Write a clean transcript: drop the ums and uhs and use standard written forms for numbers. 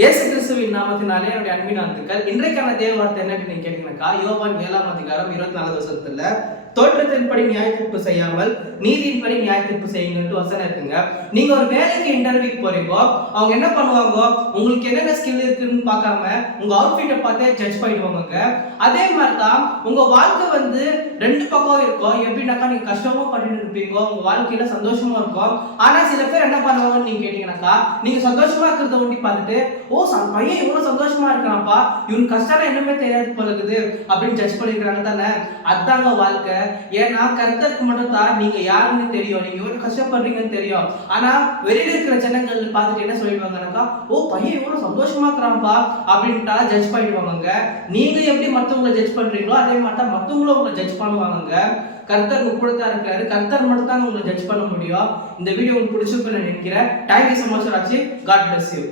இயேசு கிறிஸ்துவின் நாமத்தினாலே என்னுடைய அன்பின் வாழ்த்துக்கள். இன்றைக்கான தேவ வார்த்தை என்ன அப்படின்னு கேட்டீங்கன்னாக்கா, யோவான் 7ஆம் அதிகாரம் 24 வசனத்துல தோற்றத்தின்படி நியாயத்தீர்ப்பு செய்யாமல் நீதியின்படி நியாயத்தீர்ப்பு செய்யுங்கன்ட்டு வசனம் இருக்குங்க. நீங்க ஒரு வேலைக்கு இன்டர்வியூக்கு போறீங்க, அவங்க என்ன பண்ணுவாங்க, உங்களுக்கு என்னென்ன ஸ்கில் இருக்குன்னு பார்க்காம உங்க அவுட்ஃபிட்டை பார்த்தே ஜட்ஜ் பண்ணிடுவாங்க. அதே மாதிரி தான் உங்க வாழ்க்கை வந்து ரெண்டு பக்கம் இருக்கும். எப்படின்னாக்கா நீங்க கஷ்டமும் பண்ணிட்டு இருப்பீங்க, உங்க வாழ்க்கையில சந்தோஷமா இருக்கும். ஆனா சில பேர் என்ன பண்ணுவாங்கன்னு நீங்க கேட்டீங்கன்னாக்கா, நீங்க சந்தோஷமா இருக்கிறத ஒண்டி பார்த்துட்டு, ஓ பையன் இவ்வளவு சந்தோஷமா இருக்கான்ப்பா, இவனுக்கு கஷ்டம் என்னமே தெரியாது போல இருக்குது அப்படின்னு ஜட்ஜ் பண்ணிருக்காங்க தானே. அதாங்க வாழ்க்கை. ஏன்னா கர்த்தருக்கு மட்டும் தான் நீங்க யாருன்னு தெரியும், நீங்க எவ்வளவு கஷ்டப்படுறீங்கன்னு தெரியும். ஆனா வெளியில இருக்கிற ஜனங்கள் பார்த்துட்டு என்ன சொல்லிடுவாங்கன்னாக்கா, ஓ பையன் இவ்வளவு சந்தோஷமா இருக்கிறான்ப்பா அப்படின்ட்டா ஜட்ஜ் பண்ணிடுவாங்க. நீங்க எப்படி மத்தவங்களை ஜட்ஜ் பண்றீங்களோ அதே மாதிரி தான் மத்தவங்களும் உங்களை ஜட்ஜ் பண்ணுவாங்க. கர்த்தர் கூட தான் இருக்காரு, கர்த்தர் மட்டும் தான் உங்களை ஜட்ஜ் பண்ண முடியும். இந்த வீடியோ உங்களுக்கு பிடிச்சிருக்குன்னு நினைக்கிறேன். Thank you so much Raji. God bless you.